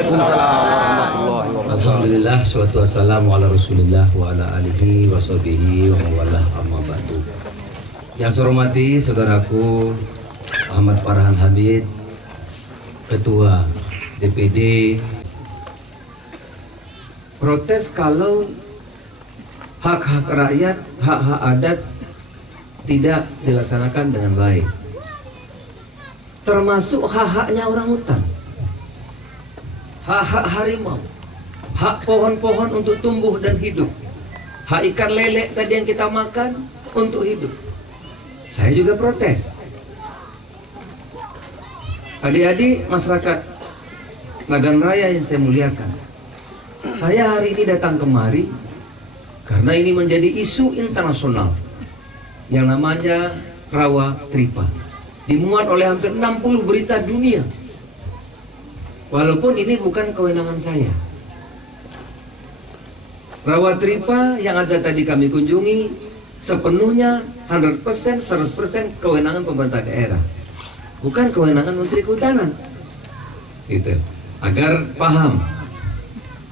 Waalaikumsalam warahmatullahi wabarakatuh. Alhamdulillah, suatu wassalamu ala rasulillah wa ala alihi wa sahbihi wa mawalah amma ba'du. Yang saya hormati saudaraku Ahmad Farhan Habib, Ketua DPD, protes kalau hak-hak rakyat, hak-hak adat tidak dilaksanakan dengan baik, termasuk hak-haknya orang hutan, hak-hak harimau, hak pohon-pohon untuk tumbuh dan hidup, hak ikan lele tadi yang kita makan untuk hidup. Saya juga protes. Adik-adik masyarakat Lagan Raya yang saya muliakan, saya hari ini datang kemari karena ini menjadi isu internasional yang namanya Rawa Tripa, dimuat oleh hampir 60 berita dunia. Walaupun ini bukan kewenangan saya. Rawa Tripa yang ada tadi kami kunjungi sepenuhnya 100% kewenangan pemerintah daerah, bukan kewenangan Menteri Kehutanan. Gitu. Agar paham.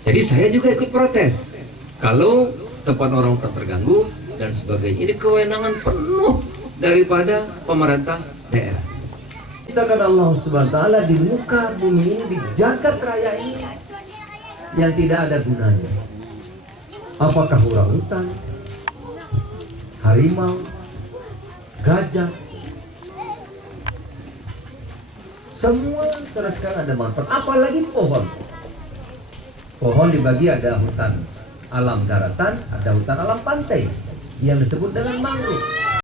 Jadi saya juga ikut protes kalau tempat orang hutan terganggu dan sebagainya. Ini kewenangan penuh daripada pemerintah daerah. Kita kata Allah Subhanahu wa taala, di muka bumi ini, di jagat raya ini yang tidak ada gunanya. Apakah orang hutan, harimau, gajah, semua saudara sekalian ada manfaat. Apalagi pohon. Pohon dibagi ada hutan alam daratan, ada hutan alam pantai yang disebut dengan mangrove.